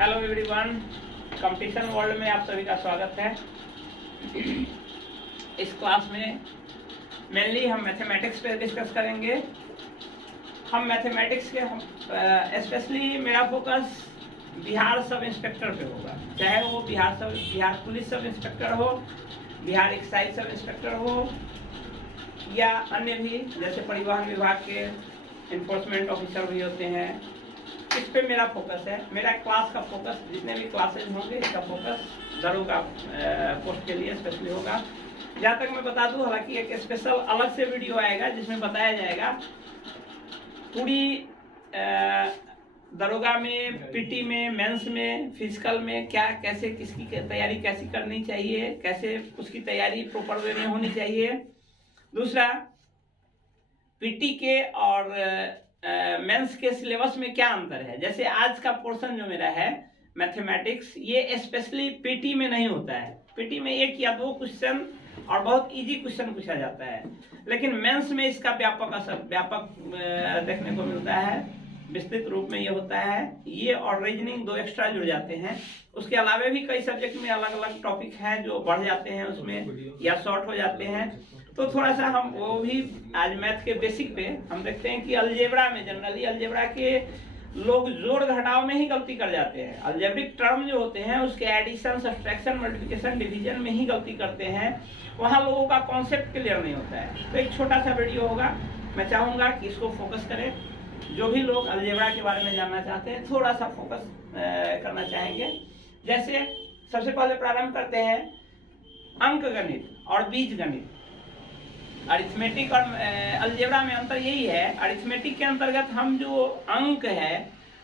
Hello everyone, competition world में आप सभी का स्वागत है। इस क्लास में मेनली हम मैथमेटिक्स पे डिस्कस करेंगे। हम मैथमेटिक्स के स्पेशली मेरा फोकस बिहार सब इंस्पेक्टर पे होगा, चाहे वो बिहार पुलिस सब इंस्पेक्टर हो, बिहार एक्साइज सब इंस्पेक्टर हो, या अन्य भी जैसे परिवहन विभाग के इन्फोर्समेंट ऑफिसर भी होते हैं। इस पे मेरा फोकस है। मेरा क्लास का फोकस, जितने भी क्लासेज होंगे, इसका फोकस दरोगा पोस्ट के लिए स्पेशली होगा। जहाँ तक मैं बता दूं, हालांकि एक स्पेशल अलग से वीडियो आएगा जिसमें बताया जाएगा पूरी दरोगा में, पीटी में, मेंस में, फिजिकल में क्या कैसे किसकी तैयारी कैसी करनी चाहिए, कैसे उसकी तैयारी प्रॉपर वे में होनी चाहिए। दूसरा, पीटी के और मेंस के सिलेबस में क्या अंतर है। जैसे आज का पोर्शन जो मेरा है मैथमेटिक्स, ये स्पेशली पीटी में नहीं होता है। पीटी में एक या दो क्वेश्चन और बहुत इजी क्वेश्चन पूछा जाता है, लेकिन मेंस में इसका व्यापक देखने को मिलता है। विस्तृत रूप में ये होता है। ये और रीजनिंग दो एक्स्ट्रा जुड़ जाते हैं। उसके अलावा भी कई सब्जेक्ट में अलग अलग टॉपिक हैं जो बढ़ जाते हैं उसमें या शॉर्ट हो जाते हैं। तो थोड़ा सा हम वो भी आज मैथ के बेसिक पे हम देखते हैं कि अलजेब्रा में जनरली अलजेब्रा के लोग जोड़ घटाव में ही गलती कर जाते हैं। अलजेब्रिक टर्म जो होते हैं उसके एडिशन, सब्ट्रैक्शन, मल्टीप्लिकेशन, डिवीजन में ही गलती करते हैं। वहाँ लोगों का कॉन्सेप्ट क्लियर नहीं होता है। तो एक छोटा सा वीडियो होगा, मैं चाहूँगा कि इसको फोकस करें। जो भी लोग अलजेब्रा के बारे में जानना चाहते हैं, थोड़ा सा फोकस करना चाहेंगे। जैसे सबसे पहले प्रारंभ करते हैं अंक गणित और बीज गणित। अरिथमेटिक और अलजेब्रा में अंतर यही है। अरिथमेटिक के अंतर्गत हम जो अंक है,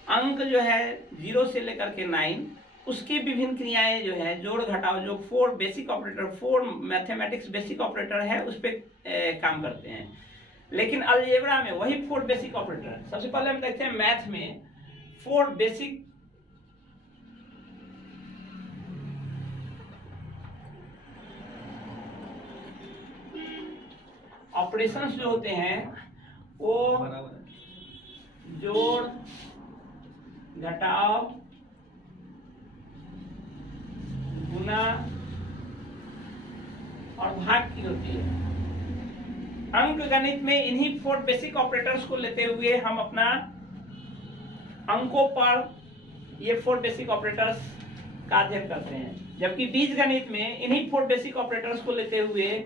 अंक जो है 0 से लेकर के 9, उसकी विभिन्न क्रियाएं जो है जोड़ घटाव, जो 4 basic operator, 4 mathematics basic operator है, उस पर काम करते हैं। लेकिन अलजेब्रा में वही 4 बेसिक ऑपरेटर। सबसे पहले हम देखते हैं मैथ में 4 बेसिक ऑपरेशंस जो होते हैं वो जोड़, घटाव, गुना और भाग की होती है। अंक गणित में इन्हीं 4 बेसिक ऑपरेटर्स को लेते हुए हम अपना अंकों पर ये 4 बेसिक ऑपरेटर्स का अध्ययन करते हैं। जबकि बीज गणित में इन्हीं 4 बेसिक ऑपरेटर्स को लेते हुए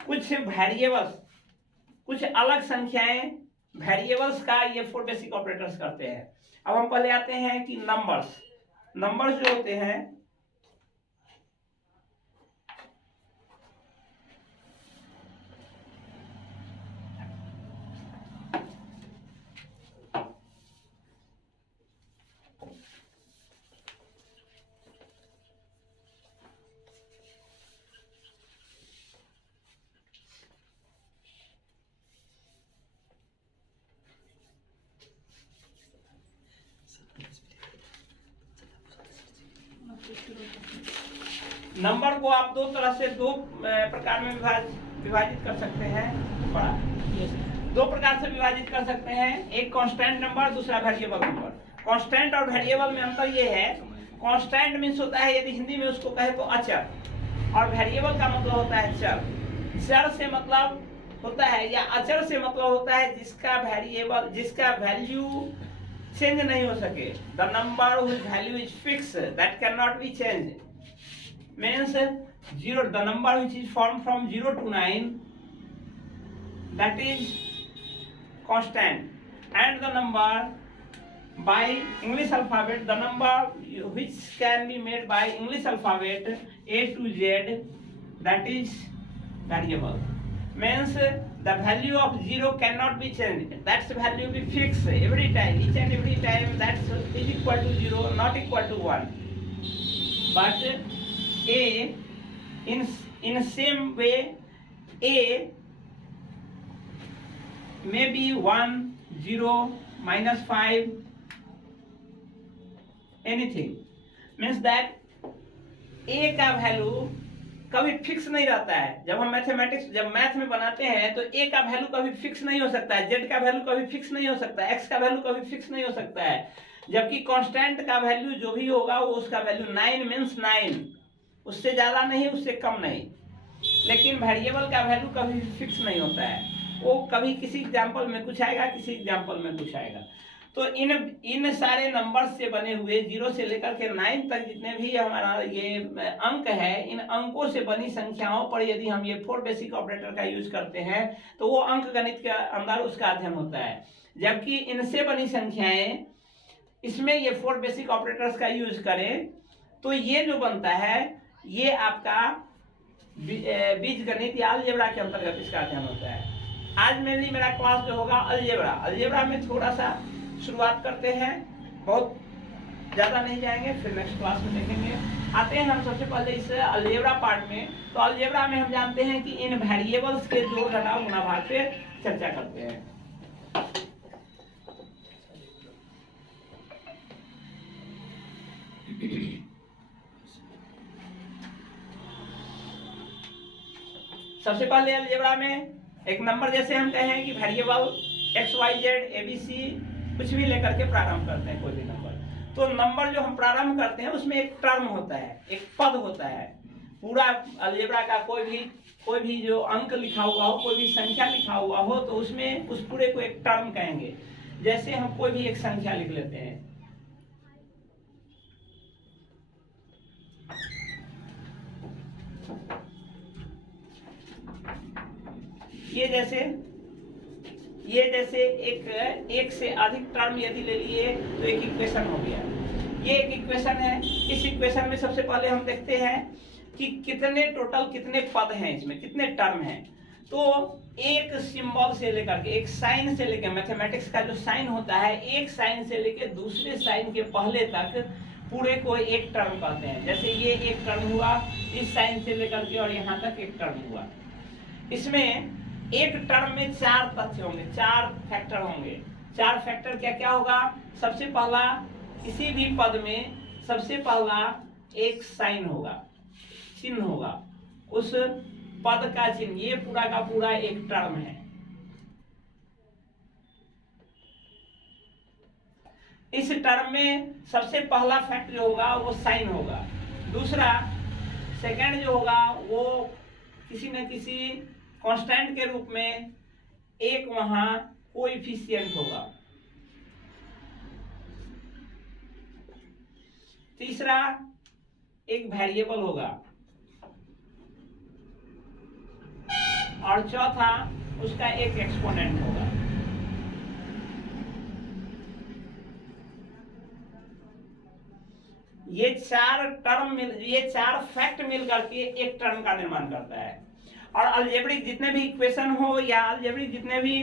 कुछ वेरिएबल्स, कुछ अलग संख्याएं, वेरिएबल्स का ये 4 बेसिक ऑपरेटर्स करते हैं। अब हम पहले आते हैं कि नंबर्स जो होते हैं, नंबर को आप दो प्रकार में विभाजित कर सकते हैं। दो प्रकार से विभाजित कर सकते हैं, एक कांस्टेंट नंबर, दूसरा वेरिएबल नंबर। कांस्टेंट और वेरिएबल में अंतर ये है, कांस्टेंट मींस होता है, यदि हिंदी में उसको कहे तो अचर, और वेरिएबल का मतलब होता है चर। चर से मतलब होता है, या अचर से मतलब होता है जिसका वैल्यू चेंज नहीं हो सके। The number which value is fix that can not be change means 0, the number which is formed from 0 to 9, that is constant. And the number by English alphabet, the number which can be made by English alphabet A to Z, that is variable. Means the value of 0 cannot be changed. That's value be fixed every time, each and every time. That's is equal to 0, not equal to 1. But A, in same way, A may be 1, 0, -5, anything. Means that A का value कभी fix नहीं रहता है। जब हम math में बनाते हैं तो A का वैल्यू कभी फिक्स नहीं हो सकता है, Z का वैल्यू कभी फिक्स नहीं हो सकता है, X का वैल्यू कभी फिक्स नहीं हो सकता है। जबकि कांस्टेंट का वैल्यू जो भी होगा वो उसका वैल्यू 9 मीन्स 9, उससे ज़्यादा नहीं उससे कम नहीं। लेकिन वेरिएबल का वैल्यू कभी फिक्स नहीं होता है, वो कभी किसी एग्जाम्पल में कुछ आएगा, किसी एग्जाम्पल में कुछ आएगा। तो इन सारे नंबर्स से बने हुए 0 से लेकर के 9 तक जितने भी हमारा ये अंक है, इन अंकों से बनी संख्याओं पर यदि हम ये 4 बेसिक ऑपरेटर का यूज करते हैं तो वो अंक गणित के अंदर उसका अध्ययन होता है। जबकि इनसे बनी संख्याएं, इसमें ये 4 बेसिक ऑपरेटर्स का यूज करें तो ये जो बनता है ये आपका बीज गणित या अलजेब्रा के अंतर्गत इसका अध्ययन होता है। आज मेनली मेरा क्लास जो होगा अलजेब्रा, अलजेब्रा में थोड़ा सा शुरुआत करते हैं, बहुत ज़्यादा नहीं जाएंगे, फिर नेक्स्ट क्लास में देखेंगे। आते हैं हम सबसे पहले इस अलजेब्रा पार्ट में। तो अलजेब्रा में हम जानते हैं कि इन वेरिएबल्स के जोड़ घटाव गुणा भाग पे चर्चा करते हैं। सबसे पहले अलजेब्रा में एक नंबर, जैसे हम कहें कि variable x y z a b c कुछ भी लेकर के प्रारंभ करते हैं कोई भी नंबर, तो नंबर जो हम प्रारंभ करते हैं उसमें एक टर्म होता है, एक पद होता है। पूरा अलजेब्रा का कोई भी जो अंक लिखा हुआ हो, कोई भी संख्या लिखा हुआ हो, तो उसमें उस पूरे को एक टर्म कहेंगे। जैसे हम कोई भी एक संख्या लिख लेते हैं, ये जैसे एक से अधिक टर्म यदि ले लिए तो एक इक्वेशन हो गया। ये एक इक्वेशन है। इस इक्वेशन में सबसे पहले हम देखते हैं कि कितने पद हैं, इसमें कितने टर्म हैं। तो एक सिंबल से लेकर के, एक साइन से लेकर, मैथमेटिक्स का जो साइन होता है, एक साइन से लेकर दूसरे साइन के पहले तक पूरे को एक टर्म कहते हैं। जैसे ये एक टर्म हुआ, इस साइन से लेकर के और यहाँ तक एक टर्म हुआ। इसमें एक टर्म में 4 तथ्य होंगे, 4 फैक्टर होंगे। 4 फैक्टर क्या क्या होगा? सबसे पहला, किसी भी पद में सबसे पहला एक साइन होगा, चिन्ह होगा, उस पद का चिन्ह। ये पूरा का पूरा एक टर्म है। इस टर्म में सबसे पहला फैक्ट जो होगा वो साइन होगा। दूसरा, सेकंड जो होगा वो किसी न किसी कांस्टेंट के रूप में एक वहां कोएफिशिएंट होगा। तीसरा, एक वेरिएबल होगा। और चौथा, उसका एक एक्सपोनेंट होगा। ये 4 फैक्ट मिल करके एक टर्म का निर्माण करता है। और अलजेब्रिक जितने भी इक्वेशन हो या अलजेब्रिक जितने भी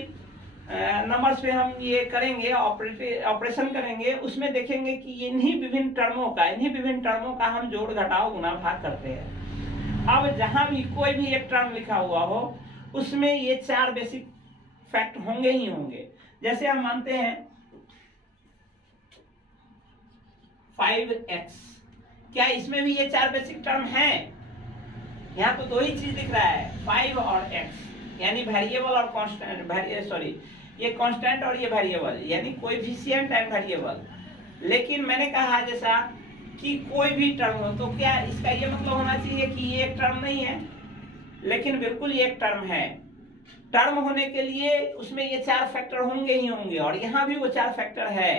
नंबर्स पे हम ये करेंगे, ऑपरेशन करेंगे, उसमें देखेंगे कि इन्हीं विभिन्न टर्मों का हम जोड़ घटाव गुणा भाग करते हैं। अब जहां भी कोई भी एक टर्म लिखा हुआ हो उसमें ये 4 बेसिक फैक्ट होंगे ही होंगे। जैसे हम मानते हैं 5x, क्या इसमें भी ये 4 बेसिक टर्म हैं? यहाँ तो 2 ही चीज दिख रहा है, 5 और x, यानी वेरिएबल और कांस्टेंट, ये कांस्टेंट और ये वेरिएबल, यानी कोएफिशिएंट एंड वेरिएबल। लेकिन मैंने कहा जैसा कि कोई भी टर्म हो, तो क्या इसका ये मतलब होना चाहिए कि ये एक टर्म नहीं है? लेकिन बिल्कुल ये एक टर्म है। टर्म होने के लिए उसमें ये 4 फैक्टर होंगे ही होंगे, और यहाँ भी वो 4 फैक्टर है,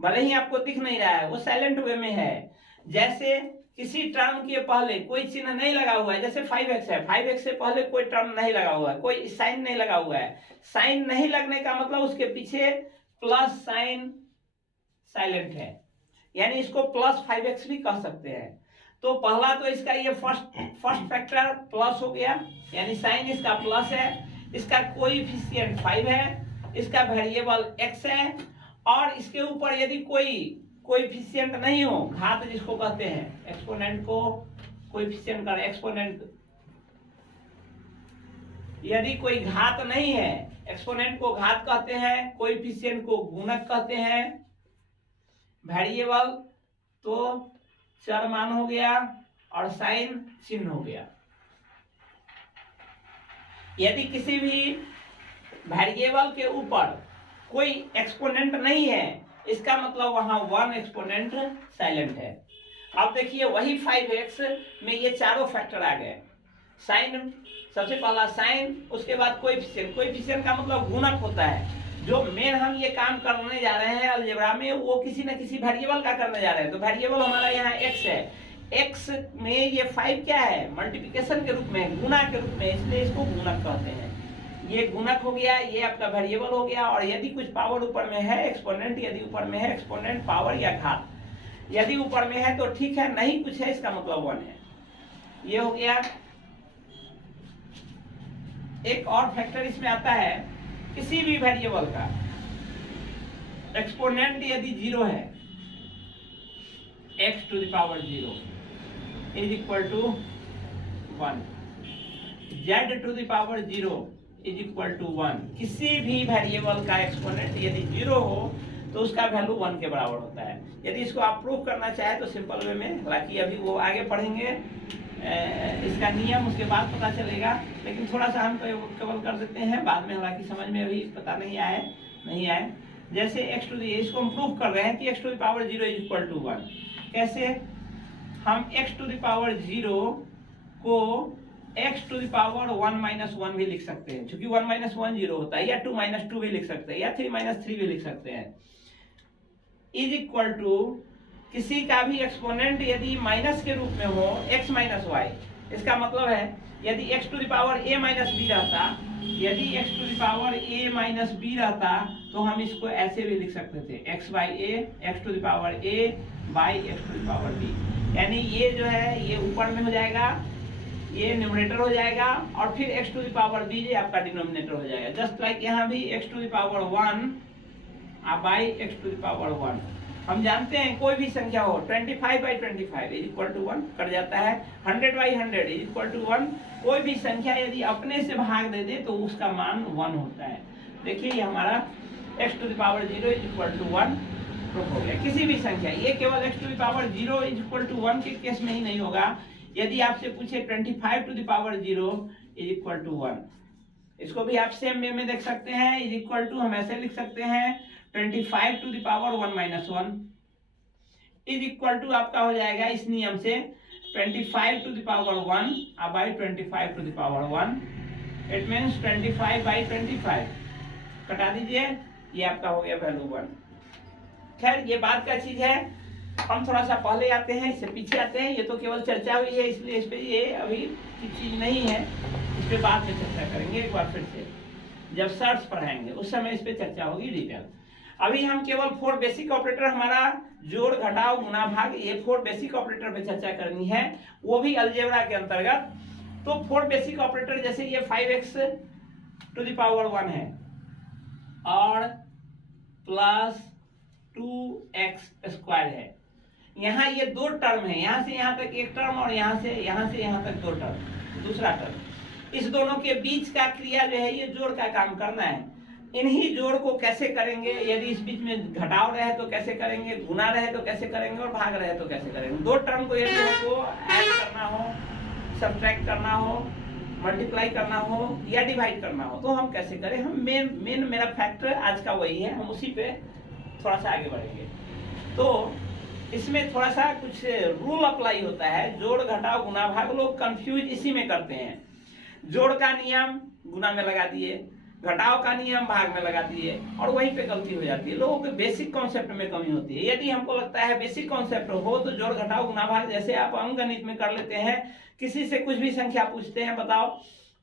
भले ही आपको दिख नहीं रहा है, वो साइलेंट वे में है। जैसे किसी टर्म के पहले कोई चिन्ह नहीं लगा हुआ है, जैसे 5x है, 5x से पहले कोई टर्म नहीं लगा हुआ है, कोई साइन नहीं लगा हुआ है। साइन नहीं लगने का मतलब उसके पीछे प्लस साइन साइलेंट है, यानी इसको प्लस 5x भी कह सकते हैं। तो पहला तो इसका ये फर्स्ट फैक्टर प्लस हो गया, यानी साइन इसका प्लस है, इसका कोएफिशिएंट 5 है, इसका वेरिएबल x है, और इसके ऊपर यदि कोएफिशिएंट नहीं हो, घात जिसको कहते हैं, एक्सपोनेंट को कोएफिशिएंट का एक्सपोनेंट, यदि कोई घात नहीं है, एक्सपोनेंट को घात कहते हैं, कोएफिशिएंट को गुणक कहते हैं, वेरिएबल तो चर मान हो गया और साइन चिन्ह हो गया। यदि किसी भी वेरिएबल के ऊपर कोई एक्सपोनेंट नहीं है, इसका मतलब वहां 1 एक्सपोनेंट साइलेंट है। अब देखिए वही 5x में ये चारों फैक्टर आ गए। साइन, सबसे पहला साइन, उसके बाद कोएफिशिएंट। कोएफिशिएंट का मतलब गुणक होता है। जो मेन हम ये काम करने जा रहे हैं अलजेब्रा में, वो किसी न किसी वेरिएबल का करने जा रहे हैं। तो वेरिएबल हमारा यहाँ x है। x में ये 5 क्या है, मल्टीप्लिकेशन के रूप में, गुणा के रूप में, इसलिए इसको गुणक कहते हैं। ये गुणक हो गया, ये आपका वेरिएबल हो गया। और यदि कुछ पावर ऊपर में है एक्सपोनेंट, यदि ऊपर में है एक्सपोनेंट पावर या घात, यदि ऊपर में है तो ठीक है, नहीं कुछ है इसका मतलब 1 है। ये हो गया। एक और फैक्टर इसमें आता है, किसी भी वेरिएबल का एक्सपोनेंट यदि 0 है, x to the power 0 is equal to 1, z to the power 0 is equal to 1। किसी भी वेरिएबल का एक्सपोनेंट यदि 0 हो तो उसका वैल्यू 1 के बराबर होता है। यदि इसको आप प्रूव करना चाहे तो सिंपल वे में, हालांकि अभी वो आगे पढ़ेंगे इसका नियम, उसके बाद पता चलेगा, लेकिन थोड़ा सा हम केवल कर देते हैं, बाद में हालांकि समझ में अभी पता नहीं आए। जैसे x टू द, इसको हम प्रूव कर रहे हैं कि x to the power 0 is equal to 1। कैसे? हम x टू द पावर 0 को x to the power 1 minus 1 भी लिख सकते हैं, क्योंकि 1 माइनस 1 0 होता है, या 2 माइनस 2 भी लिख सकते हैं, या 3 माइनस 3 भी लिख सकते हैं। इज इक्वल टू किसी का भी एक्सपोनेंट यदि माइनस के रूप में हो, x माइनस वाई, इसका मतलब है यदि x to the power a minus b रहता, यदि x to the power a minus b रहता तो हम इसको ऐसे भी लिख सकते थे, x by a, x to the power a by x to the power b। यानी ये जो है ये ऊपर में हो जाएगा, ये न्यूमरेटर हो जाएगा, और फिर x to the power b ये आपका डिनोमिनेटर हो जाएगा। जस्ट लाइक यहाँ भी x to the power 1 by x to the power 1। हम जानते हैं कोई भी संख्या हो, 25 by 25 is equal to 1 cut जाता है, 100 बाई 100 इज इक्वल टू 1। कोई भी संख्या यदि अपने से भाग दे दे तो उसका मान 1 होता है। देखिए ये हमारा x to the power 0 is equal to 1 proof हो गया। किसी भी संख्या, ये केवल x to the power 0 is equal to 1 के केस में ही नहीं होगा। यदि आपसे पूछे 25 to the power 0 is equal to 1, इसको भी आप सेम वे में देख सकते हैं। इज इक्वल टू हम ऐसे लिख सकते हैं, 25 to the power 1 minus 1 is equal to आपका हो जाएगा इस नियम से 25 to the power 1 by 25 to the power 1। It means 25 by 25 कटा दीजिए, ये आपका हो गया वैल्यू 1। खैर ये बात का चीज है, हम थोड़ा सा पहले आते हैं, इससे पीछे आते हैं। ये तो केवल चर्चा हुई है, इसलिए इस पे ये अभी की चीज नहीं है, इस पे बाद में चर्चा करेंगे एक बार फिर से, जब सर्च पढ़ाएंगे उस समय इस पे चर्चा होगी डिटेल। अभी हम केवल 4 बेसिक ऑपरेटर, हमारा जोड़ घटाव गुणा भाग, ये 4 बेसिक ऑपरेटर पे चर्चा करनी है, वो भी अलजेब्रा के अंतर्गत। तो 4 बेसिक ऑपरेटर, जैसे ये 5x टू द पावर 1 है और प्लस 2x स्क्वायर है। यहाँ ये 2 टर्म है, यहाँ से यहाँ तक एक टर्म और यहाँ से यहाँ तक 2 टर्म, दूसरा टर्म। इस दोनों के बीच का क्रिया जो है ये जोड़ का काम करना है। इन्हीं जोड़ को कैसे करेंगे, यदि इस बीच में घटाव रहे तो कैसे करेंगे, गुना रहे तो कैसे करेंगे, और भाग रहे तो कैसे करेंगे। 2 टर्म को यदि हमको ऐड करना हो, सब्ट्रैक्ट करना हो, मल्टीप्लाई करना हो या डिवाइड करना हो तो हम कैसे करें। हम मेन मेरा फैक्टर आज का वही है, हम उसी पे थोड़ा सा आगे बढ़ेंगे। तो इसमें थोड़ा सा कुछ रूल अप्लाई होता है, जोड़ घटाव गुना भाग। लोग कंफ्यूज इसी में करते हैं, जोड़ का नियम गुना में लगा दिए, घटाव का नियम भाग में लगा दिए, और वहीं पे गलती हो जाती है। लोगों के बेसिक कॉन्सेप्ट में कमी होती है। यदि हमको लगता है बेसिक कॉन्सेप्ट हो तो जोड़ घटाव गुना भाग जैसे आप अंकगणित में कर लेते हैं, किसी से कुछ भी संख्या पूछते हैं, बताओ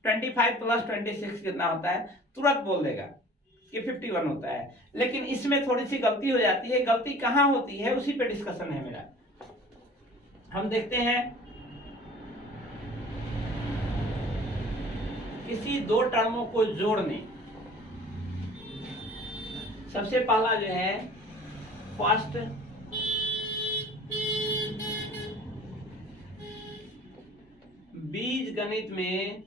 25 प्लस 26 कितना होता है, तुरंत बोल देगा कि 51 होता है। लेकिन इसमें थोड़ी सी गलती हो जाती है। गलती कहाँ होती है उसी पे डिस्कशन है मेरा। हम देखते हैं किसी 2 टर्मों को जोड़ने, सबसे पहला जो है फर्स्ट बीज गणित में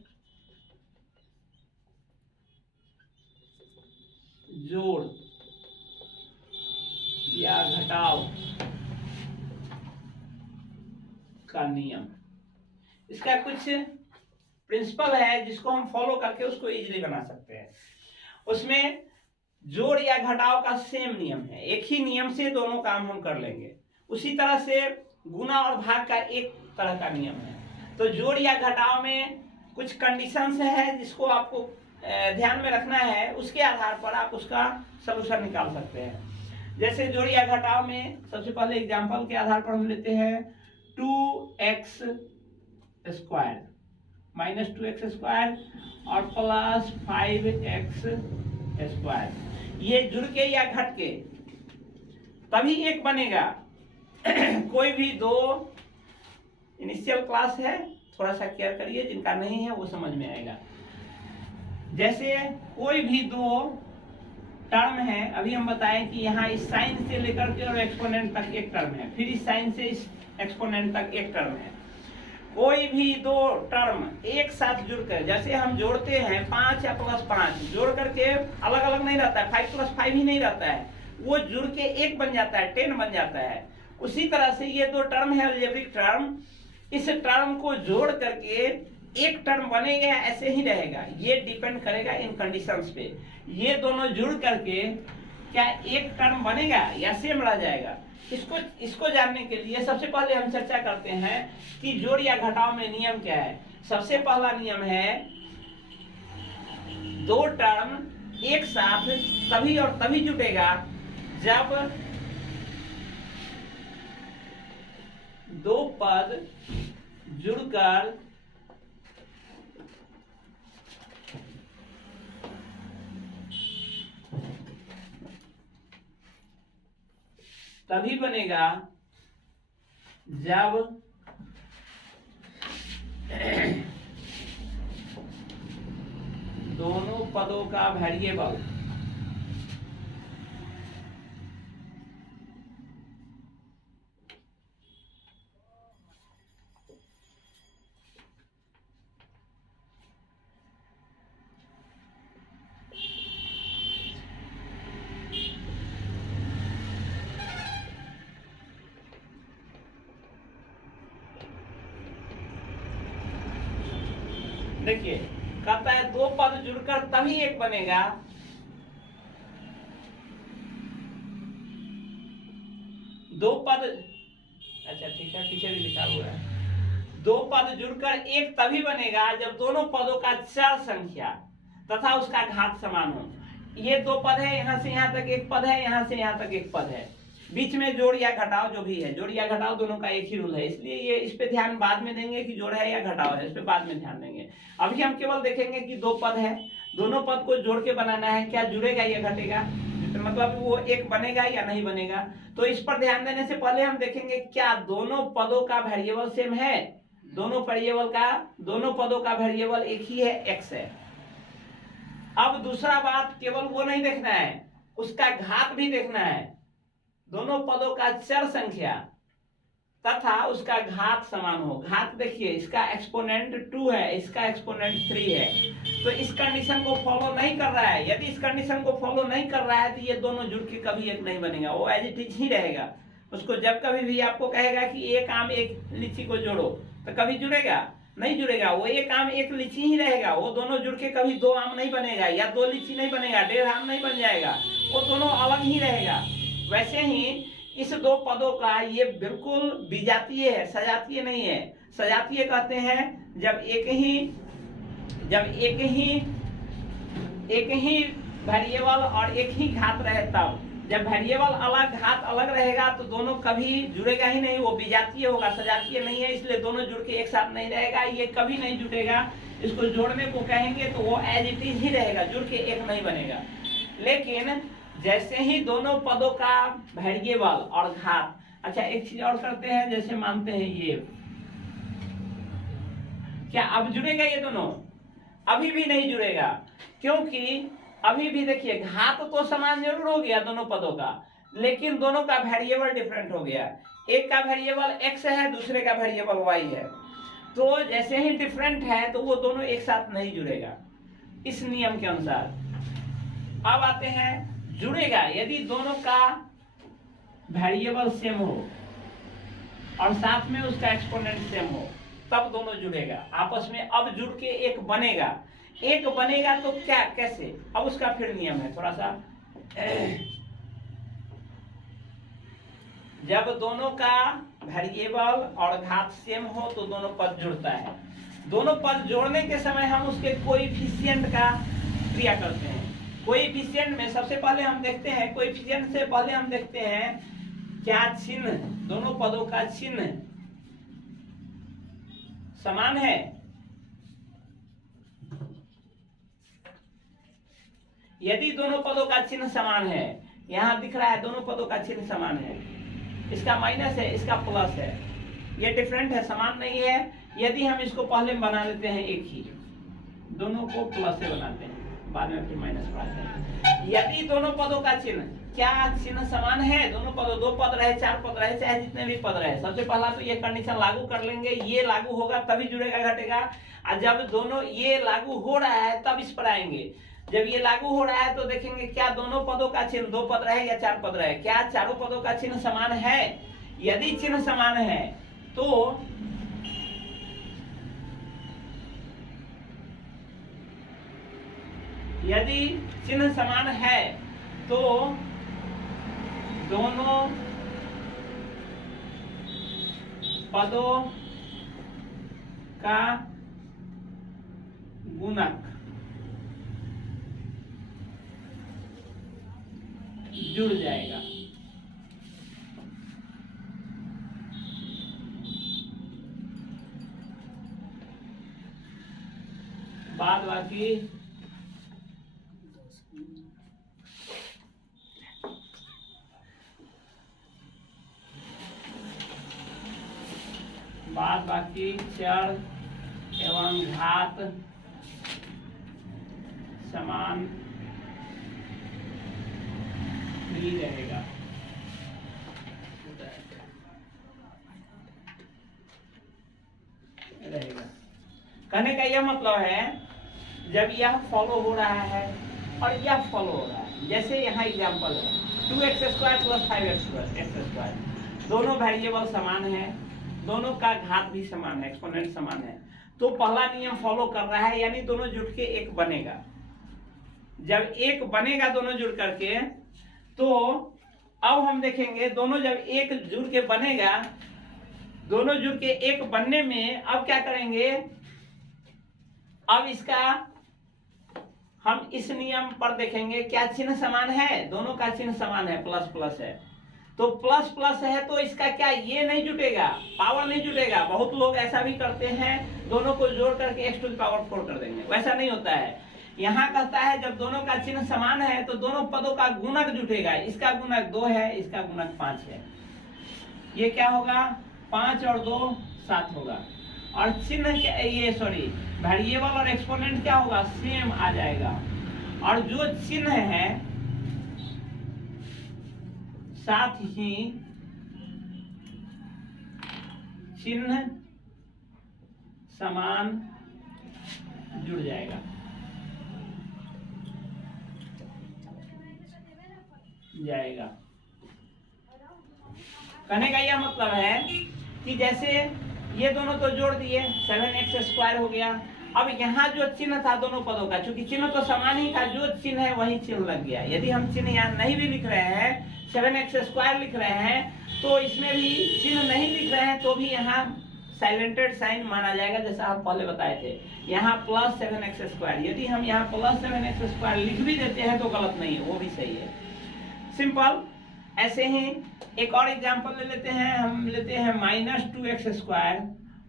जोड़ या घटाव का नियम, इसका कुछ प्रिंसिपल है जिसको हम फॉलो करके उसको इजीली बना सकते हैं। उसमें जोड़ या घटाव का सेम नियम है, एक ही नियम से दोनों काम हम कर लेंगे। उसी तरह से गुना और भाग का एक तरह का नियम है। तो जोड़ या घटाव में कुछ कंडीशंस है जिसको आपको ध्यान में रखना है, उसके आधार पर आप उसका सलूशन निकाल सकते हैं। जैसे जोड़ या घटाव में सबसे पहले एग्जांपल के आधार पर हम लेते हैं 2x square minus 2x square और प्लस 5x स्क्वायर, ये जुड़ के या घट के तभी एक बनेगा। कोई भी दो, इनिशियल क्लास है, थोड़ा सा केयर करिए, जिनका नहीं है वो समझ में आएगा। जैसे कोई भी दो टर्म है, अभी हम बताएं कि यहाँ इस साइन से लेकर के और एक्सपोनेंट तक एक टर्म है, फिर इस साइन से इस एक्सपोनेंट तक एक टर्म है। कोई भी दो टर्म एक साथ जुड़कर, जैसे हम जोड़ते हैं 5 या प्लस 5, जोड़ करके अलग अलग नहीं रहता है, 5 प्लस 5 ही नहीं रहता है, वो जुड़ के एक बन जाता है, 10 बन जाता है। उसी तरह से ये दो टर्म है अलजेब्रिक टर्म, इस टर्म को जोड़ करके एक टर्म बनेगा, ऐसे ही रहेगा। ये डिपेंड करेगा इन कंडीशंस पे। ये दोनों जुड़ करके क्या एक टर्म बनेगा या सेम रह जाएगा? इसको जानने के लिए सबसे पहले हम चर्चा करते हैं कि जोड़ या घटाव में नियम क्या है। सबसे पहला नियम है दो टर्म एक साथ तभी और तभी जुटेगा जब दो पद जुड़कर तभी बनेगा जब दोनों पदों का वेरिएबल देखिए कहता है दो पद जुड़कर तभी एक बनेगा दो पद, अच्छा ठीक है पीछे भी लिखा हुआ है, दो पद जुड़कर एक तभी बनेगा जब दोनों पदों का चर संख्या तथा उसका घात समान हो। ये दो पद है, यहां से यहां तक एक पद है, यहां से यहां तक एक पद है, बीच में जोड़ या घटाव जो भी है, जोड़ या घटाव दोनों का एक ही रूल है, इसलिए ये इस पे ध्यान बाद में देंगे कि जोड़ है या घटाव है, इस पे बाद में ध्यान देंगे। अभी हम केवल देखेंगे कि दो पद है, दोनों पद को जोड़ के बनाना है, क्या जुड़ेगा या घटेगा, मतलब वो एक बनेगा या नहीं बनेगा। तो इस पर ध्यान देने से पहले हम देखेंगे क्या दोनों पदों का वेरिएबल सेम है। दोनों पदों का वेरिएबल एक ही है, x है। अब दूसरा बात, केवल वो नहीं देखना है, उसका घात भी देखना है। दोनों पदों का चर संख्या तथा उसका घात समान हो। घात देखिए, इसका एक्सपोनेंट 2 है, इसका एक्सपोनेंट 3 है, तो इस कंडीशन को फॉलो नहीं कर रहा है। यदि इस कंडीशन को फॉलो नहीं कर रहा है तो ये दोनों जुड़ के कभी एक नहीं बनेगा, वो एज इट इज ही रहेगा। उसको जब कभी भी आपको कहेगा कि एक आम एक लीची को जोड़ो, तो कभी जुड़ेगा? नहीं जुड़ेगा। वो एक आम एक लीची ही रहेगा, वो दोनों जुड़ के कभी दो आम नहीं बनेगा, या दो लीची नहीं बनेगा, 1.5 आम नहीं बन जाएगा, वो दोनों अलग ही रहेगा। वैसे ही इस दो पदों का ये बिल्कुल विजातीय है, सजातीय नहीं है। सजातीय कहते हैं जब एक ही वेरिएबल और एक ही घात रहे तब। जब वेरिएबल अलग घात अलग रहेगा तो दोनों कभी जुड़ेगा ही नहीं, वो विजातीय होगा, सजातीय नहीं है, इसलिए दोनों जुड़ के एक साथ नहीं रहेगा, ये कभी नहीं जुड़ेगा। इसको जोड़ने को कहेंगे तो वो एज इट इज ही रहेगा, जुड़ के एक नहीं बनेगा। लेकिन जैसे ही दोनों पदों का वेरिएबल और घात, अच्छा एक चीज और करते हैं, जैसे मानते हैं ये, क्या अब जुड़ेगा ये दोनों? अभी भी नहीं जुड़ेगा, क्योंकि अभी भी देखिए घात तो समान जरूर हो गया दोनों पदों का, लेकिन दोनों का वेरिएबल डिफरेंट हो गया। एक का वेरिएबल x है, दूसरे का वेरिएबल y है, तो जैसे ही डिफरेंट है तो वो दोनों एक साथ नहीं जुड़ेगा इस नियम के अनुसार। अब आते हैं जुड़ेगा यदि दोनों का वेरिएबल सेम हो और साथ में उसका एक्सपोनेंट सेम हो, तब दोनों जुड़ेगा आपस में। अब जुड़ के एक बनेगा तो क्या, कैसे? अब उसका फिर नियम है, थोड़ा सा जब दोनों का वेरिएबल और घात सेम हो तो दोनों पद जुड़ता है। दोनों पद जोड़ने के समय हम उसके कोएफिशिएंट का क्रिया करते हैं। कोएफिशिएंट में सबसे पहले हम देखते हैं, कोएफिशिएंट से पहले हम देखते हैं क्या चिन्ह, दोनों पदों का चिन्ह समान है। यदि दोनों पदों का चिन्ह समान है, यहां दिख रहा है दोनों पदों का चिन्ह समान है, इसका माइनस है, इसका प्लस है, ये डिफरेंट है, समान नहीं है। यदि हम इसको पहले बना लेते हैं एक ही, दोनों को प्लस से बनाते हैं, बाद में फिर माइनस बढ़ाते हैं। यदि दोनों पदों का चिन्ह, क्या चिन्ह समान है, दोनों पदों, 2 पद रहे, 4 पद रहे, चाहे जितने भी पद रहे, सबसे पहला तो ये कंडीशन लागू कर लेंगे, ये लागू होगा तभी जुड़ेगा घटेगा। और जब दोनों ये लागू हो रहा है तब इस पर आएंगे। जब ये लागू हो रहा है तो देखेंगे क्या दोनों पदों का चिन्ह, 2 पद रहे या 4 पद रहे, क्या चारों पदों का चिन्ह समान है। यदि चिन्ह समान है तो यदि चिन्ह समान है तो दोनों पदों का गुणक जुड़ जाएगा। बाद बाकी चर एवं घात समान ही रहेगा। कहने का यह मतलब है जब यह फॉलो हो रहा है और यह फॉलो हो रहा है, जैसे यहाँ एग्जांपल है 2x² + 5x², दोनों वेरिएबल समान है, दोनों का घात भी समान है, एक्सपोनेंट समान है, तो पहला नियम फॉलो कर रहा है, यानी दोनों जुड़ के एक बनेगा। जब एक बनेगा दोनों जुड़ करके, तो अब हम देखेंगे दोनों जब एक जुड़ के बनेगा, दोनों जुड़ के एक बनने में अब क्या करेंगे, अब इसका हम इस नियम पर देखेंगे क्या चिन्ह समान है, दोनों का चिन्ह समान है, प्लस प्लस है, तो प्लस प्लस है तो इसका क्या ये नहीं जुटेगा, पावर नहीं जुटेगा। बहुत लोग ऐसा भी करते हैं, दोनों को जोड़ करके x⁴ कर देंगे, वैसा नहीं होता है। यहाँ कहता है जब दोनों का चिन्ह समान है तो दोनों पदों का गुणक जुटेगा, इसका गुणक 2 है, इसका गुणक 5 है, ये क्या होगा 5 और 2 7 होगा। और चिन्ह क्या, ये सॉरी वेरिएबल और एक्सपोनेंट क्या होगा, सेम आ जाएगा। और जो चिन्ह है साथ ही चिन्ह समान जुड़ जाएगा। कहने का यह मतलब है कि जैसे ये दोनों तो जोड़ दिए, 7x² हो गया। अब यहाँ जो चिन्ह था दोनों पदों का, चूंकि चिन्ह तो समान ही था, जो चिन्ह है वही चिन्ह लग गया। यदि हम चिन्ह यहाँ नहीं भी लिख रहे हैं, 7x² लिख रहे हैं, तो इसमें भी चिन्ह नहीं लिख रहे हैं तो भी यहाँ साइलेंटेड साइन माना जाएगा, जैसा हम पहले बताए थे। यहाँ +7x², यदि हम यहाँ +7x² लिख भी देते हैं तो गलत नहीं है, वो भी सही है, सिंपल। ऐसे ही एक और एग्जांपल ले लेते हैं, हम लेते हैं -2x²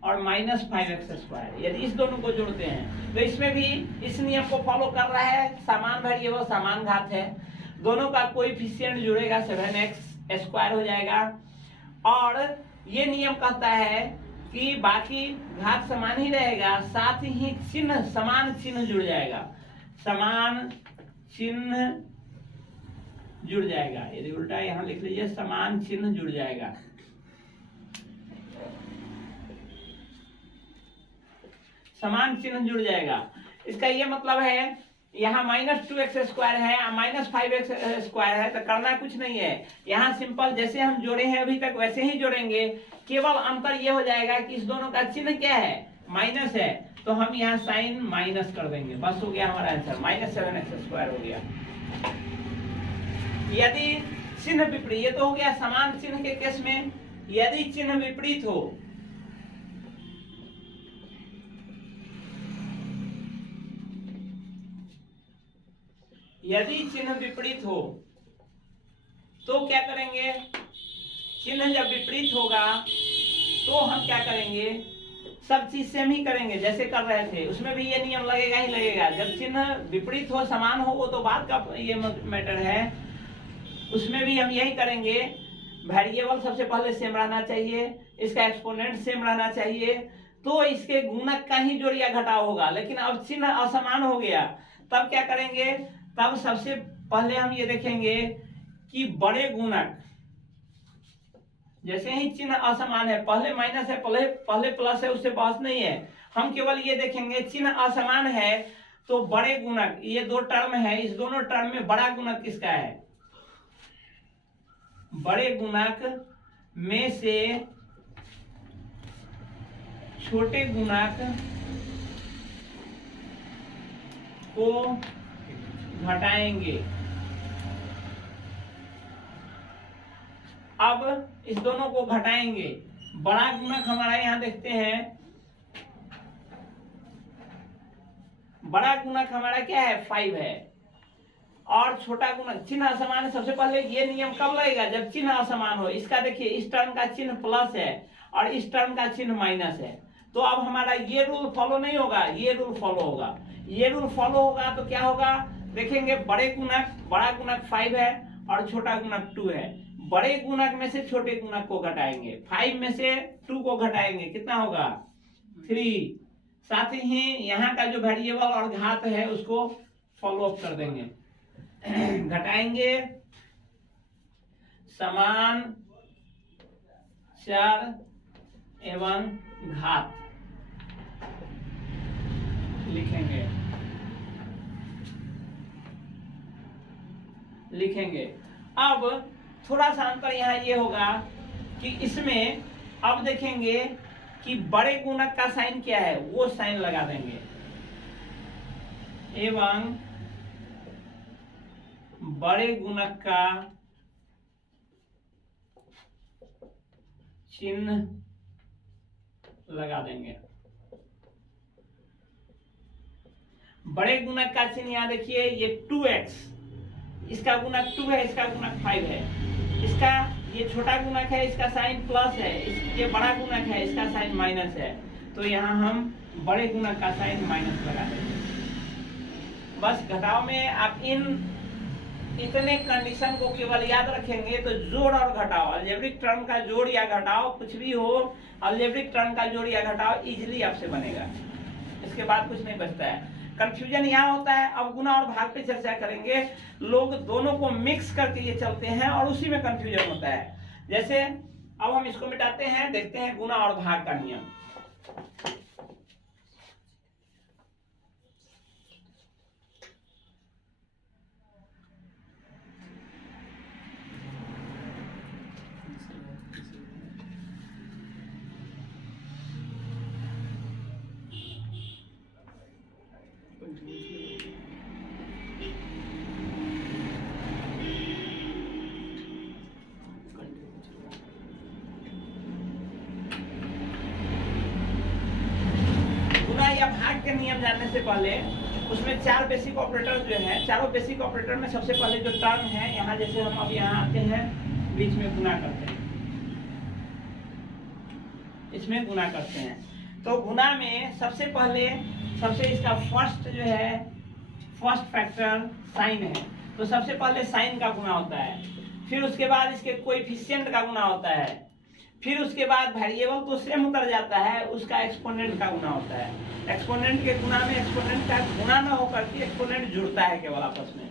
और -5x²। यदि इस दोनों को जोड़ते हैं तो इसमें भी इस नियम को फॉलो कर रहा है, समान वेरिएबल समान घात है, दोनों का कोएफिशिएंट जुड़ेगा 7x² हो जाएगा। और ये नियम कहता है कि बाकी घात समान ही रहेगा, साथ ही चिन्ह समान चिन्ह जुड़ जाएगा, समान चिन्ह जुड़ जाएगा। यदि उल्टा यहां लिख लीजिए, समान चिन्ह जुड़ जाएगा। समान चिन्ह जुड़ जाएगा, इसका ये मतलब है यहाँ -2x² है, -5x² है, तो करना कुछ नहीं है, यहाँ सिंपल जैसे हम जोड़े हैं अभी तक वैसे ही जोड़ेंगे। केवल अंतर ये हो जाएगा कि इस दोनों का चिन्ह क्या है, माइनस है, तो हम यहाँ साइन माइनस कर देंगे, बस हो गया हमारा आंसर, -7x² हो गया। यदि चिन्ह विपरीत, ये तो हो गया समान चिन्ह के केस में। यदि चिन्ह विपरीत हो, यदि चिन्ह विपरीत हो तो क्या करेंगे? चिन्ह जब विपरीत होगा तो हम क्या करेंगे? सब चीज सेम ही करेंगे जैसे कर रहे थे, उसमें भी ये नियम लगेगा ही लगेगा। जब चिन्ह विपरीत हो समान हो वो तो बात का ये मैटर है, उसमें भी हम यही करेंगे। वेरिएबल सबसे पहले सेम रहना चाहिए, इसका एक्सपोनेंट सेम रहना चाहिए, तो इसके गुणक का ही जोड़ या घटाव होगा। लेकिन अब चिन्ह असमान हो गया, तब क्या करेंगे? तब सबसे पहले हम ये देखेंगे कि बड़े गुणक, जैसे ही चिन्ह असमान है, पहले माइनस है पहले प्लस है, उससे बहस नहीं है। हम केवल ये देखेंगे चिन्ह असमान है तो बड़े गुणक, ये दो टर्म है, इस दोनों टर्म में बड़ा गुणक किसका है? बड़े गुणक में से छोटे गुणक को घटाएंगे। अब इस दोनों को घटाएंगे। बड़ा गुणक हमारा यहां देखते हैं, बड़ा गुणक हमारा क्या है? 5 है। और छोटा गुणक, चिन्ह असमान है, सबसे पहले ये नियम कब लगेगा? जब चिन्ह असमान हो। इसका देखिए, इस टर्म का चिन्ह प्लस है और इस टर्म का चिन्ह माइनस है, तो अब हमारा ये रूल फॉलो नहीं होगा, ये रूल फॉलो होगा। ये रूल फॉलो होगा तो क्या होगा? देखेंगे, बड़े गुणक, बड़ा गुणक 5 है और छोटा गुणक 2 है। बड़े गुणक में से छोटे गुणक को घटाएंगे, 5 में से 2 को घटाएंगे, कितना होगा? 3। साथ ही यहाँ का जो वेरिएबल और घात है उसको फॉलो अप कर देंगे। घटाएंगे समान चर एवं घात लिखेंगे। अब थोड़ा सा अंतर यहाँ ये होगा कि इसमें अब देखेंगे कि बड़े गुणक का साइन क्या है, वो साइन लगा देंगे एवं बड़े गुणक का चिन्ह लगा देंगे। बड़े गुणक का चिन्ह यहाँ देखिए, ये 2x, इसका गुणक 2 है, इसका गुणक 5 है। इसका ये छोटा गुणक है, इसका साइन प्लस है, ये बड़ा गुणक है, इसका साइन माइनस है, तो यहाँ हम बड़े गुणक का साइन माइनस लगा देंगे। बस घटाव में आप इतने कंडीशन को केवल याद रखेंगे तो जोड़ और घटाव, अलजेब्रिक टर्म का जोड़ या घटाव कुछ भी हो, अलजेब्रिक टर्म का जोड़ या घटाव इजीली आपसे बनेगा, इसके बाद कुछ नहीं बचता है। कंफ्यूजन यहाँ होता है, अब गुना और भाग पे चर्चा करेंगे। लोग दोनों को मिक्स करके ये चलते हैं और उसी में कंफ्यूजन होता है। जैसे अब हम इसको मिटाते हैं, देखते हैं गुना और भाग का नियम। भाग के नियम जानने से पहले उसमें 4 बेसिक ऑपरेटर जो है, चारों बेसिक ऑपरेटर में सबसे पहले जो टर्म है, यहाँ जैसे हम अब यहाँ आते हैं, बीच में गुना करते हैं, इसमें गुना करते हैं। तो गुना में सबसे पहले इसका फर्स्ट जो है, फर्स्ट फैक्टर साइन है, तो सबसे पहले साइन का गुना होता है, फिर उसके बाद इसके कोएफिशिएंट का गुना होता है, फिर उसके बाद वेरिएबल तो सेम उतर जाता है, उसका एक्सपोनेंट का गुना होता है। एक्सपोनेंट के गुना में एक्सपोनेंट का गुना न होकर के एक्सपोनेंट जुड़ता है केवल आपस में।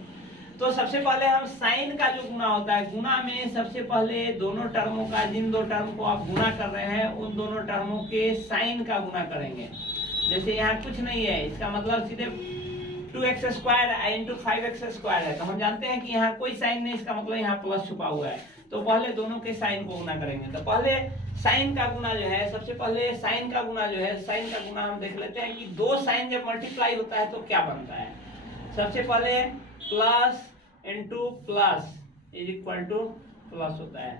तो सबसे पहले हम साइन का जो गुना होता है, गुना में सबसे पहले दोनों टर्मों का, जिन दो टर्म को आप गुना कर रहे हैं उन दोनों टर्मों के साइन का गुना करेंगे। जैसे यहाँ कुछ नहीं है, इसका मतलब सीधे 2x square into 5x square है, तो हम जानते हैं कि यहाँ कोई साइन नहीं, इसका मतलब यहाँ प्लस छुपा हुआ है, तो पहले दोनों के साइन को गुना करेंगे। तो पहले साइन का गुना जो है, सबसे पहले साइन का गुना जो है, साइन का गुना हम देख लेते हैं कि दो साइन जब मल्टीप्लाई होता है तो क्या बनता है। सबसे पहले plus into plus, is equal to plus होता है,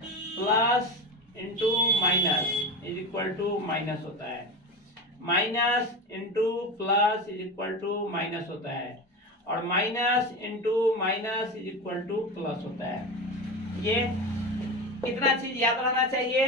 plus into minus is equal to minus होता है, minus into plus is equal to minus होता है, और minus into minus is equal to plus होता है। ये इतना चीज याद रहना चाहिए।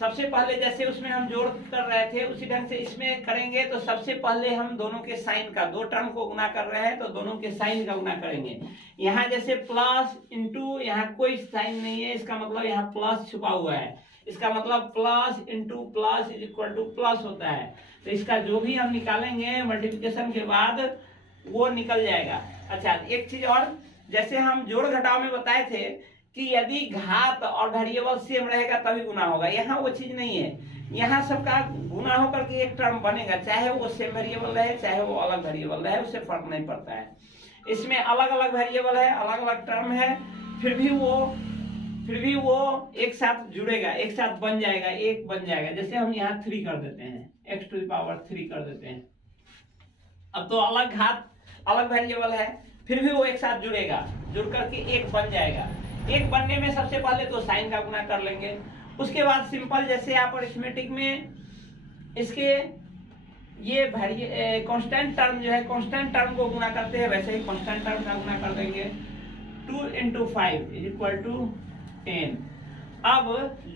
सबसे पहले जैसे उसमें हम जोड़ कर रहे थे उसी ढंग से इसमें करेंगे। तो सबसे पहले हम दोनों के साइन का, दो टर्म को गुना कर रहे हैं तो दोनों के साइन का गुना करेंगे। यहाँ जैसे प्लस इंटू, यहाँ कोई साइन नहीं है, इसका मतलब यहाँ प्लस छुपा हुआ है, इसका मतलब plus into plus is equal to plus होता है। तो इसका जो भी हम निकालेंगे मल्टीप्लिकेशन के बाद वो निकल जाएगा। अच्छा, एक चीज और, जैसे हम जोड़ घटाव में बताए थे कि यदि घात और वेरिएबल सेम रहेगा तभी गुना होगा, यहाँ वो चीज नहीं है। यहाँ सबका गुना होकर के एक टर्म बनेगा, चाहे वो सेम वेरिएबल रहे चाहे वो अलग वेरिएबल रहे, उससे फर्क नहीं पड़ता है। इसमें अलग अलग वेरिएबल है, अलग अलग टर्म है, फिर भी वो एक साथ जुड़ेगा, एक साथ बन जाएगा, एक बन जाएगा। जैसे हम यहाँ 3 कर देते हैं, x टू द पावर 3 कर देते हैं। अब तो अलग घात अलग वेरिएबल है, फिर भी वो एक साथ जुड़ेगा, जुड़ करके एक बन जाएगा। एक बनने में सबसे पहले तो साइन का गुना कर लेंगे, उसके बाद सिंपल जैसे आप अरिथमेटिक में इसके ये कांस्टेंट टर्म जो है, कांस्टेंट टर्म को गुना करते हैं, वैसे ही कांस्टेंट टर्म का गुना कर देंगे। 2 इंटू 5 इज इक्वल टू 10। अब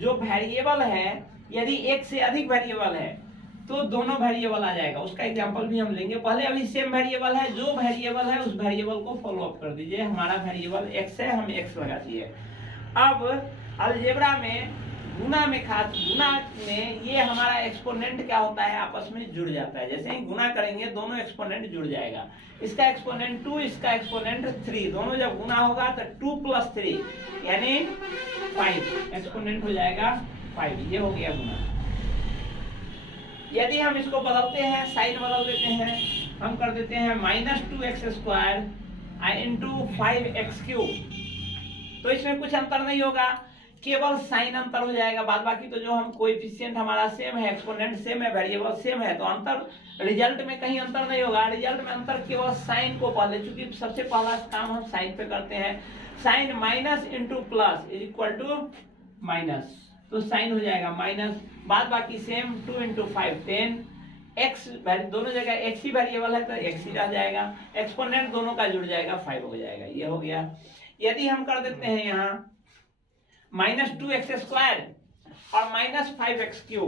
जो वेरिएबल है, यदि एक से अधिक वेरिएबल है तो दोनों वेरिएबल आ जाएगा। उसका एग्जांपल भी हम लेंगे। पहले अभी सेम वेरिएबल है, जो वेरिएबल है उस वेरिएबल को फॉलो अप कर दीजिए। हमारा वेरिएबल x है, हम x लगा दिए। अब अलजेब्रा में गुना में ये हमारा एक्सपोनेंट क्या होता है, आपस में जुड़ जाता है। जैसे ही गुना करेंगे दोनों एक्सपोनेंट जुड़ जाएगा। इसका एक्सपोनेंट 2, इसका एक्सपोनेंट 3, दोनों जब गुना होगा तो 2 + 3 यानी 5, एक्सपोनेंट हो जाएगा 5। ये हो गया गुना। यदि हम इसको बदलते हैं, साइन बदल देते हैं, हम कर देते हैं -2x² इंटू 5x³। तो इसमें कुछ अंतर नहीं होगा, केवल साइन अंतर हो जाएगा। बाद बाकी तो जो हम कोएफिशिएंट हमारा सेम है, एक्सपोनेंट सेम है, वेरिएबल सेम है, तो अंतर रिजल्ट में कहीं अंतर नहीं होगा। रिजल्ट में अंतर केवल साइन को पहले, चूंकि सबसे पहला काम हम साइन पे करते हैं। Sign minus into plus is equal to minus, तो साइन हो जाएगा माइनस, बाद बाकी सेम। 2 इंटू 5 10, x दोनों जगह x ही वेरिएबल है तो x ही रह जाएगा, एक्सपोनेंट दोनों का जुड़ जाएगा, 5 हो जाएगा। ये हो गया। यदि हम कर देते हैं यहाँ -2x² और -5x³,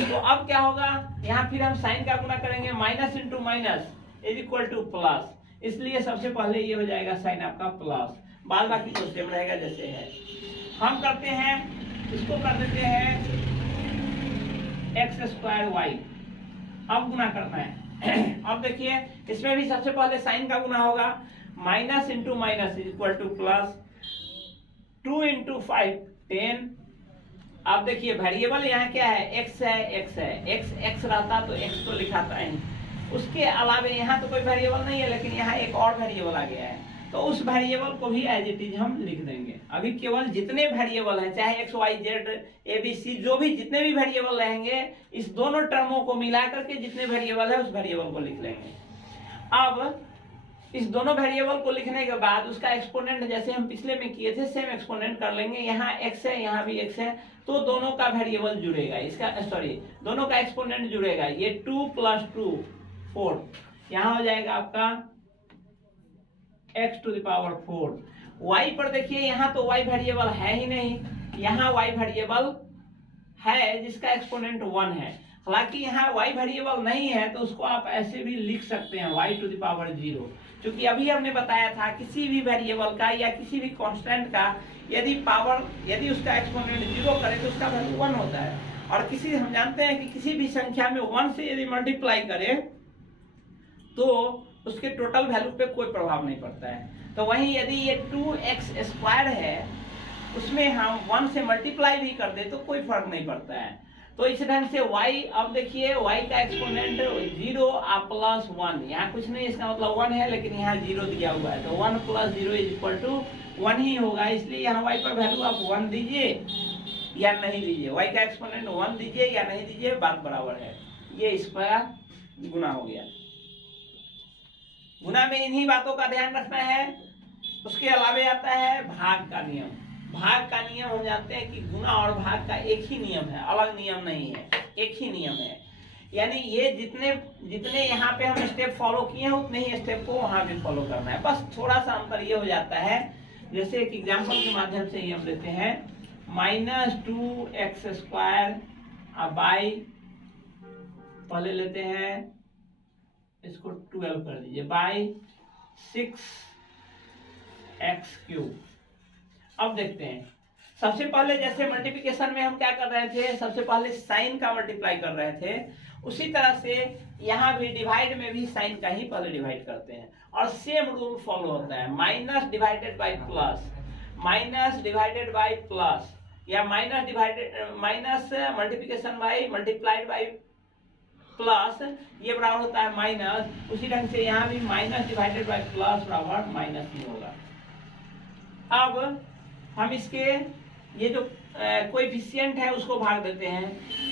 तो अब क्या होगा, यहाँ फिर हम साइन का गुना करेंगे, minus into minus is equal to plus, इसलिए सबसे पहले ये हो जाएगा साइन आपका प्लस, बाद बाकी तो सेम रहेगा जैसे है। हम करते हैं, इसको कर देते हैं x²y। अब गुना करना है। अब देखिए इसमें भी सबसे पहले साइन का गुना होगा, minus into minus is equal to plus, 2 into 5 10। अब देखिए वेरिएबल यहाँ क्या है, x है, x है, x रहता तो x तो लिखाता है। उसके अलावे यहाँ तो कोई वेरिएबल नहीं है, लेकिन यहाँ एक और वेरिएबल आ गया है, तो उस वेरिएबल को भी एज इट इज हम लिख देंगे। अभी केवल जितने वेरिएबल हैं, चाहे x y z a b c जो भी जितने भी वेरिएबल रहेंगे, इस दोनों टर्मों को मिला करके जितने वेरिएबल है उस वेरिएबल को लिख लेंगे। अब इस दोनों वेरिएबल को लिखने के बाद उसका एक्सपोनेंट जैसे हम पिछले में किए थे सेम एक्सपोनेंट कर लेंगे। यहाँ x है, यहाँ भी x है, तो दोनों का वेरिएबल जुड़ेगा, इसका दोनों का एक्सपोनेंट जुड़ेगा। ये 2 + 2 4, यहाँ हो जाएगा आपका x⁴। y पर देखिए यहाँ तो y वेरिएबल है ही नहीं, यहाँ y वेरिएबल है जिसका एक्सपोनेंट 1 है। हालांकि यहाँ y वेरिएबल नहीं है तो उसको आप ऐसे भी लिख सकते हैं y⁴, क्योंकि अभी हमने बताया था किसी भी वेरिएबल का या किसी भी कांस्टेंट का यदि उसका एक्सपोनेंट 0 करे तो उसका वैल्यू 1 होता है। और हम जानते हैं कि किसी भी संख्या में 1 से यदि मल्टीप्लाई करें तो उसके टोटल वैल्यू पे कोई प्रभाव नहीं पड़ता है। तो वहीं यदि ये 2x² है, उसमें हम 1 से मल्टीप्लाई भी कर दे तो कोई फर्क नहीं पड़ता है। तो इस ढंग से y, अब देखिए y का एक्सपोनेंट 0 + 1, यहाँ कुछ नहीं, इसका मतलब 1 है, लेकिन यहाँ 0 दिया हुआ है, तो 1 + 0 = 1 ही होगा। इसलिए यहाँ y पर वैल्यू आप 1 दीजिए या नहीं दीजिए, y का एक्सपोनेंट 1 दीजिए या नहीं दीजिए, बात बराबर है। ये इसका गुना हो गया। गुना में इन्हीं बातों का ध्यान रखना है उसके अलावे आता है भाग का नियम। भाग का नियम हम जानते हैं कि गुणा और भाग का एक ही नियम है, अलग नियम नहीं है, एक ही नियम है। यानी ये जितने जितने यहाँ पे हम स्टेप फॉलो किए हैं उतने ही स्टेप को वहां भी फॉलो करना है। बस थोड़ा सा अंतर ये हो जाता है, जैसे एक एग्जाम्पल के माध्यम से ही हम लेते हैं, -2x² बाई, पहले लेते हैं इसको 12 कर दीजिए, बाई 6x³। अब देखते हैं, सबसे पहले जैसे मल्टीप्लिकेशन में हम क्या कर रहे थे, सबसे पहले साइन का मल्टीप्लाई कर रहे थे, उसी तरह से यहाँ भी डिवाइड में भी साइन का ही पहले डिवाइड करते हैं और सेम रूल फॉलो होता है, minus divided by plus, minus divided by plus, या minus divided minus multiplication by multiplied by plus, ये बराबर होता है माइनस। उसी ढंग से यहाँ भी माइनस डिवाइडेड बाई प्लस बराबर माइनस ही होगा। अब हम इसके ये जो कोएफिशिएंट है उसको भाग देते हैं,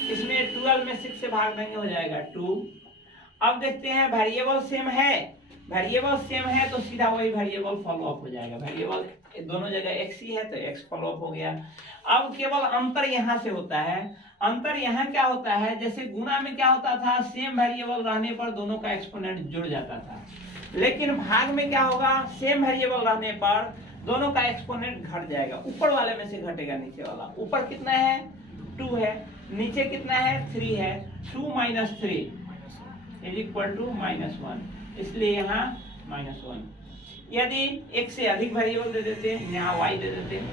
इसमें 12 में 6 से भाग देंगे, हो जाएगा 2। अब देखते हैं वेरिएबल सेम है, वेरिएबल सेम है तो सीधा वही वेरिएबल फॉलो अप हो जाएगा, वेरिएबल दोनों जगह x ही है तो x फॉलो अप हो गया। अब केवल अंतर यहाँ से होता है, अंतर यहाँ क्या होता है, जैसे गुणा में क्या होता था, सेम वेरिएबल रहने पर दोनों का एक्सपोनेंट जुड़ जाता था, लेकिन भाग में क्या होगा, सेम वेरिएबल रहने पर दोनों का एक्सपोनेंट घट जाएगा, ऊपर वाले में से घटेगा नीचे वाला। ऊपर कितना है 2 है, नीचे कितना है 3 है, 2 - 3 = -1, इसलिए यहाँ -1। यदि एक से अधिक वेरिएबल दे देते हैं, यहाँ y दे देते हैं,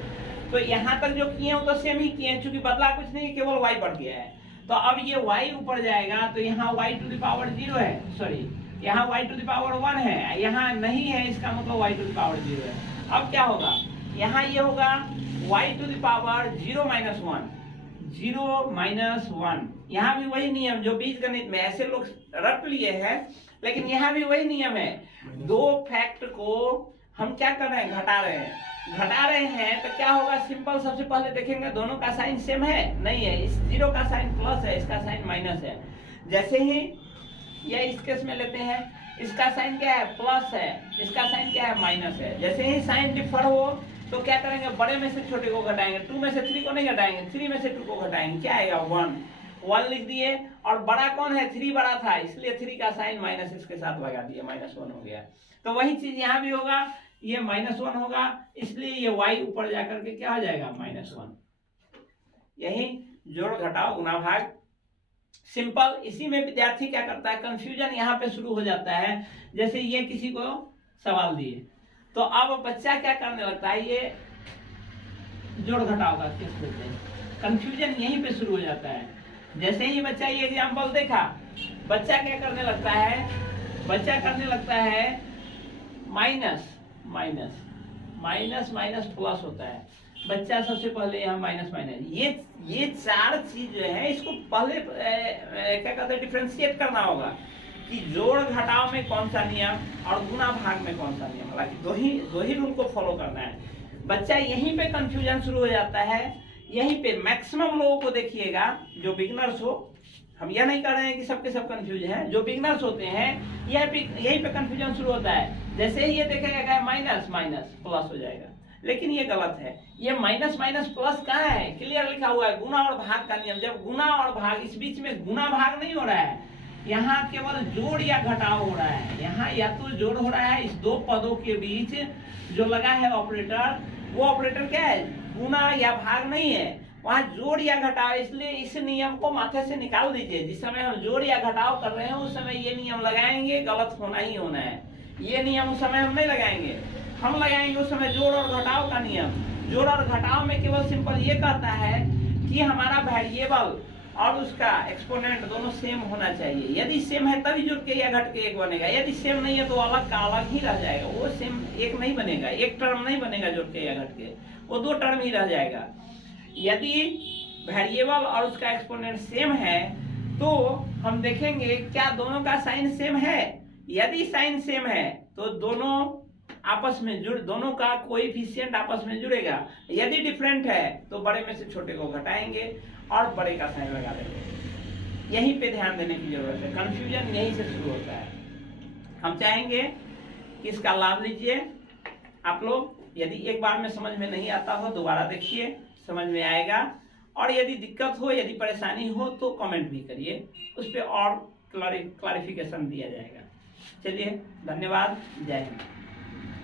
तो यहाँ तक जो किए वो तो सेम ही किए, चूंकि बदला कुछ नहीं, केवल y बढ़ गया है। तो अब ये y ऊपर जाएगा तो यहाँ y⁻0 है, सॉरी यहाँ y⁻1 है, यहाँ नहीं है, इसका मतलब y⁻0 है। अब क्या होगा, यहाँ ये होगा y⁻0 - 1, यहाँ भी वही नियम जो बीजगणित में ऐसे लोग रट लिए हैं, लेकिन यहाँ भी वही नियम है। दो फैक्ट को हम क्या कर रहे हैं, घटा रहे हैं तो क्या होगा, सिंपल, सबसे पहले देखेंगे दोनों का साइन सेम है, नहीं है, इस 0 का साइन प्लस है, इसका साइन माइनस है। जैसे ही ये इस केस में लेते हैं, इसका साइन क्या है, प्लस है, इसका साइन क्या है, माइनस है। जैसे ही साइन डिफर हो तो क्या करेंगे, बड़े में से छोटे को घटाएंगे, 2 में से 3 को नहीं घटाएंगे, 3 में से 2 को घटाएंगे, क्या आएगा 1 लिख दिए, और बड़ा कौन है, 3 बड़ा था, इसलिए 3 का साइन माइनस इसके साथ लगा दिए, -1 हो गया। तो वही चीज यहाँ भी होगा, ये -1 होगा, इसलिए ये y ऊपर जाकर के क्या हो जाएगा, -1। यही जोड़ घटाव गुणा भाग, सिंपल। इसी में विद्यार्थी क्या करता है, कंफ्यूजन यहाँ पे शुरू हो जाता है। जैसे ये किसी को सवाल दिए तो अब बच्चा क्या करने लगता है, ये जोड़ घटाव का केस लेते हैं, कंफ्यूजन यहीं पे शुरू हो जाता है। जैसे ही बच्चा ये एग्जाम्पल देखा, बच्चा क्या करने लगता है, बच्चा करने लगता है माइनस प्लस होता है, बच्चा सबसे पहले यहाँ माइनस, ये चार चीज जो है इसको पहले क्या कहते हैं, डिफरेंशिएट करना होगा कि जोड़ घटाव में कौन सा नियम और गुणा भाग में कौन सा नियम, हालांकि दो ही रूल को फॉलो करना है। बच्चा यहीं पे कंफ्यूजन शुरू हो जाता है, यहीं पे मैक्सिमम लोगों को देखिएगा, जो बिगनर्स हो, हम यह नहीं कर रहे हैं कि सबके सब कंफ्यूज हैं, जो बिगनर्स होते हैं यहीं पे कंफ्यूजन शुरू होता है। जैसे ही ये देखेगा माइनस प्लस हो जाएगा, लेकिन ये गलत है, ये माइनस प्लस कहाँ है, क्लियर लिखा हुआ है गुणा और भाग का नियम। जब गुणा और भाग, इस बीच में गुणा भाग नहीं हो रहा है, यहाँ केवल जोड़ या घटाव हो रहा है। यहाँ या तो जोड़ हो रहा है, इस दो पदों के बीच जो लगा है ऑपरेटर, वो ऑपरेटर क्या है, गुणा या भाग नहीं है, वहाँ जोड़ या घटाव। इसलिए इस नियम को माथे से निकाल दीजिए। जिस समय हम जोड़ या घटाव कर रहे हैं उस समय ये नियम लगाएंगे, गलत होना ही होना है। ये नियम उस समय हम नहीं लगाएंगे, हम लगाएंगे उस समय जोड़ और घटाव का नियम। जोड़ और घटाव में केवल सिंपल ये कहता है कि हमारा वेरिएबल और उसका एक्सपोनेंट दोनों सेम होना चाहिए। यदि सेम है तभी जुड़ के या घट के एक बनेगा, यदि सेम नहीं है तो अलग का अलग ही रह जाएगा, वो सेम एक नहीं बनेगा, एक टर्म नहीं बनेगा जुड़ के या घट के, वो दो टर्म ही रह जाएगा। यदि वेरिएबल और उसका एक्सपोनेंट सेम है तो हम देखेंगे क्या दोनों का साइन सेम है। यदि साइन सेम है तो दोनों आपस में दोनों का कोएफिशिएंट आपस में जुड़ेगा। यदि डिफरेंट है तो बड़े में से छोटे को घटाएंगे और बड़े का साइन लगा देंगे। यहीं पे ध्यान देने की जरूरत है, कंफ्यूजन यहीं से शुरू होता है। हम चाहेंगे कि इसका लाभ लीजिए, आप लोग यदि एक बार में समझ में नहीं आता हो दोबारा देखिए, समझ में आएगा। और यदि दिक्कत हो, यदि परेशानी हो तो कमेंट भी करिए, उस पर और क्लैरिफिकेशन दिया जाएगा। चलिए, धन्यवाद, जय हिंद।